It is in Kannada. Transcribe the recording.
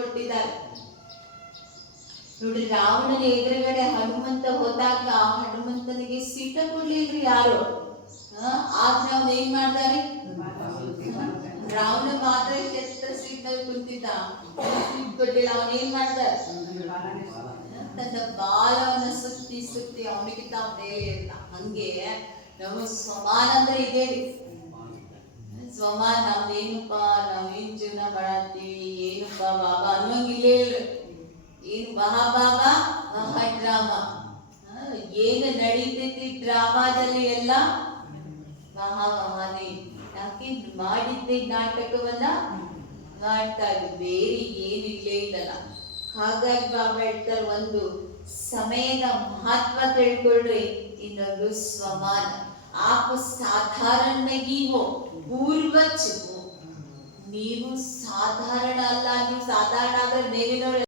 ಕೊಟ್ಟಿದ್ದಾರೆ. ನೋಡಿ, ರಾವಣನ ಎದುರುಗಡೆ ಹನುಮಂತ ಹೋದಾಗ ಹನುಮಂತನಿಗೆ ಸೀಟ ಕೊಡ್ಲಿಲ್ರಿ ಯಾರು. ಆದ್ರೆ ಅವನು ಏನ್ ಮಾಡ್ತಾರೆ, ರಾವಣ ಮಾತ್ರ ಕ್ಷೇತ್ರ ಸೀಟ್ನಲ್ಲಿ ಕುಂತಿದ್ದ, ಸೀಟ್ ಕೊಟ್ಟಿಲ್ಲ. ಅವನ್ ಏನ್ ಮಾಡ್ತಾರೆ, ತನ್ನ ಬಾಲವನ್ನ ಸುತ್ತಿ ಸುತ್ತಿ ಅವನಿಗೆ ತಾವು ಮೇಲೆ ಇರ್ತ. ಹಂಗೆ ನಾವು ಸ್ವಮಾನ ಅಂದ್ರೆ ಇದೇವಿ. ಸ್ವಮಾನ ನಮ್ದೇನಪ್ಪ, ನಾವೇನ್ ಜೀವನ ಮಾಡತ್ತೀವಿ, ಏನಪ್ಪ ಬಾಬಾ ಅನ್ನೋಂಗಿಲ್ಲೇ ಇಲ್ರಿ. ಏನು ಮಹಾಬಾಬಾ ಮಹಾಡ್ರಾಮ, ಏನು ನಡೀತೈತಿ ಡ್ರಾಮಾದಲ್ಲಿ ಎಲ್ಲ ಮಹಾಮಹಾನೇ. ಯಾಕೆ ಮಾಡಿದ್ದೆ ನಾಟಕವನ್ನ ಮಾಡ್ತಾ ಇದ್ವಿ, ಬೇರೆ ಏನಿಲ್ಲೇ ಇಲ್ಲಲ್ಲ. ಹಾಗಾಗಿ ಬಾಬಾ ಹೇಳ್ತಾರೆ, ಒಂದು ಸಮಯದ ಮಹತ್ವ ತಿಳ್ಕೊಳ್ರಿ, ಇನ್ನೊಂದು ಸ್ವಮಾನ. आप साधारण नहीं हो, पूर्वज हो. ನೀವು ಸಾಧಾರಣ ಅಲ್ಲ, ನೀವು ಸಾಧಾರಣ ಆದ್ರೆ ಮೇಲಿನವ್ರು